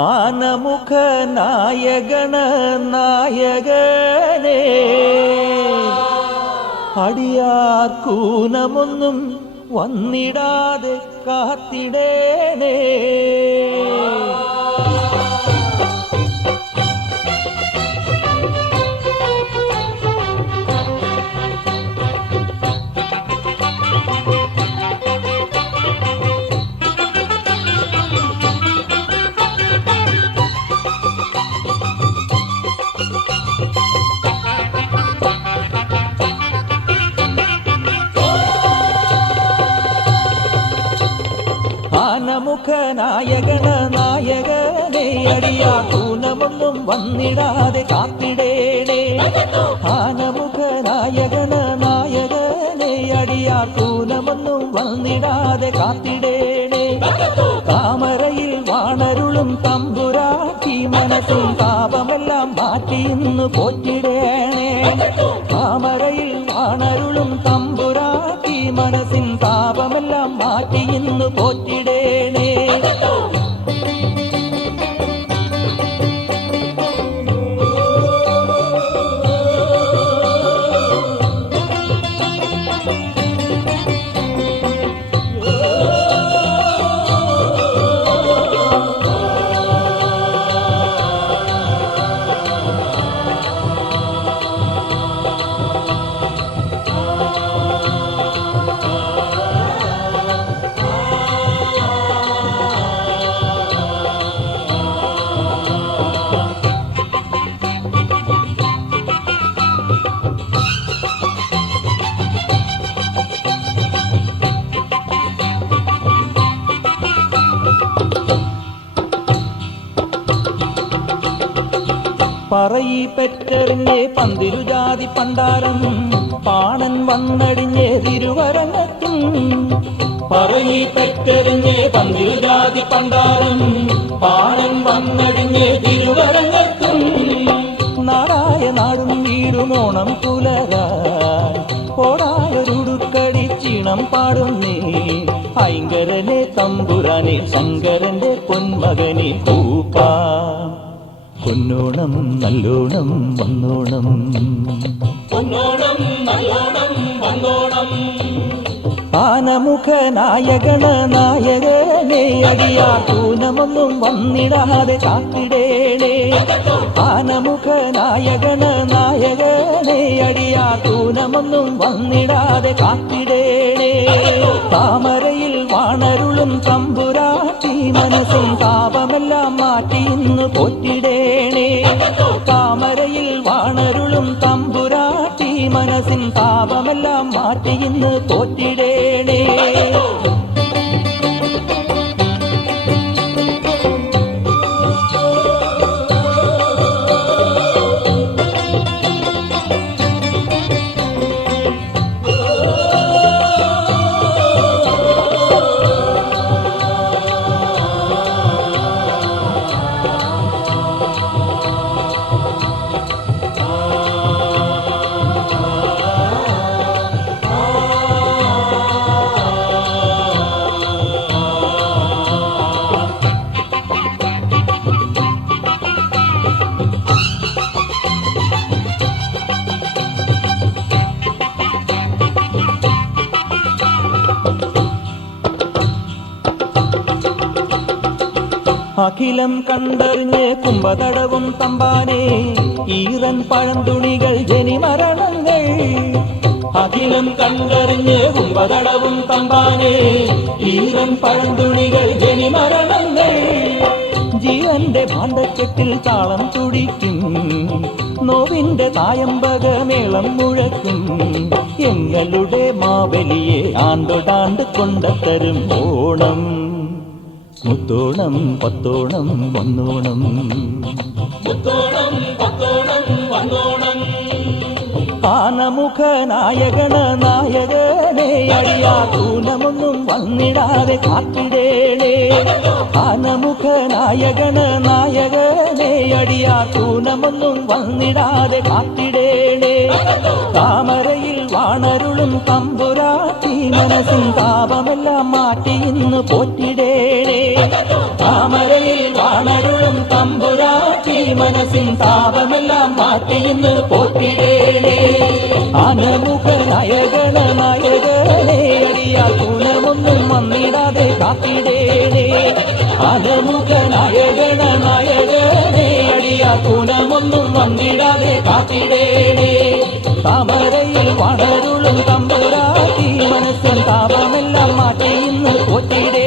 ആനമുഖ നായകന നായകനേ അടിയാർക്കൂനമൊന്നും വന്നിടാതെ കാത്തിടേനേ. ആനമുഖ നായകന നായകനേ അടിയാർക്കൂനമൊന്നും വന്നിടാതെ കാത്തിടേനേ. ആനമുഖ നായകന നായകനേ അടിയാർക്കൂനമൊന്നും വന്നിടാതെ കാത്തിടേനേ. താമരയിൽ വാണരുളും തമ്പുരാട്ടി മനസ്സിൽ താപമെല്ലാം മാറ്റി ഇന്ന് പോറ്റിടേണേ. താമരയിൽ വാണരുളും തമ്പുരാട്ടി മനസ്സിൻ താപമെല്ലാം മാറ്റി ഇന്ന് പോറ്റിടേണേ. പറയി പെറ്ററിഞ്ഞേ പന്തിരുജാതി പണ്ടാരം പാണൻ വന്നടിഞ്ഞേ തിരുവരങ്ങത്തും. പറയി പെറ്ററിഞ്ഞേ പന്തിരുജാതി പണ്ടാരം പാണൻ വന്നടിഞ്ഞേ തിരുവരങ്ങത്തും. നാടായ നാടും വീടുമോണം പുലരാൻ കോടായൊരുടുക്കടി ചീണം പാടുന്നേ. ഐങ്കരനെ തമ്പുരാനെ ശങ്കരന്റെ പൊന്മകനെ കൂപ്പാ. പൊന്നോണം നല്ലോണം വന്നോണം, പൊന്നോണം നല്ലോണം വന്നോണം. ആനമുഖ നായകന നായകനേ അടിയാർക്കൂനമൊന്നും വന്നിടാതെ കാത്തിടേണേ. ആനമുഖ നായകന നായകനേ അടിയാർക്കൂനമൊന്നും വന്നിടാതെ കാത്തിടേണേ. താമരയിൽ വാണരുളും തമ്പുരാട്ടി മനസ്സിൻ താപമെല്ലാം മാറ്റി ഇന്ന് പോറ്റിടേണേ. താമരയിൽ വാണരുളും തമ്പുരാട്ടി മനസ്സിൻ താപമെല്ലാം മാറ്റി ഇന്ന് പോറ്റിടേണേ. അഖിലം കണ്ടറിഞ്ഞ് കുംഭതടവും തമ്പാനേ ഈറൻ പഴന്തുണികൾ ജനിമരണങ്ങൾ. അഖിലം കണ്ടറിഞ്ഞ് കുംഭതടവും തമ്പാനേ ഈറൻ പഴന്തുണികൾ ജനിമരണങ്ങൾ. ജീവന്റെ ഭാണ്ഡക്കെട്ടിൽ താളം തുടിക്കും നോവിന്റെ തായമ്പകമേളം മുഴക്കും. എങ്ങളുടെ മാവലിയെ ആണ്ടൊടാണ്ട് കൊണ്ടത്തരും ഓണം. മുത്തോണം പത്തോണം വന്നോണം, മുത്തോണം പത്തോണം വന്നോണം. ആനമുഖ നായകന നായകനേ അടിയാർക്കൂനമൊന്നും വന്നിടാതെ കാത്തിടേണേ. ആനമുഖ നായകന നായകനേ അടിയാർക്കൂനമൊന്നും വന്നിടാതെ കാത്തിടേണേ. താമരയിൽ വാണരുളും തമ്പുരാട്ടി മനസ്സിൻ താപമെല്ലാം മാറ്റി ഇന്ന് പോറ്റിടേണേ. താമരയിൽ വാണരുളും മനസ്സിൻ താപമെല്ലാം മാറ്റിയിന്ന് പോറ്റിടേണേ ആനമുഖനായകണ നായകനെ അടിയാ കൂനമൊന്നും വന്നിടാതെ കാത്തിടേണേ ആനമുഖനായകണ നായകനെ അടിയാ കൂനമൊന്നും വന്നിടാതെ കാത്തിടേണേ താമരയിൽ വളരുളും തമ്പുരാട്ടി മനസ്സിൻ താപമെല്ലാം മാറ്റി ഇന്ന് പോറ്റിടേ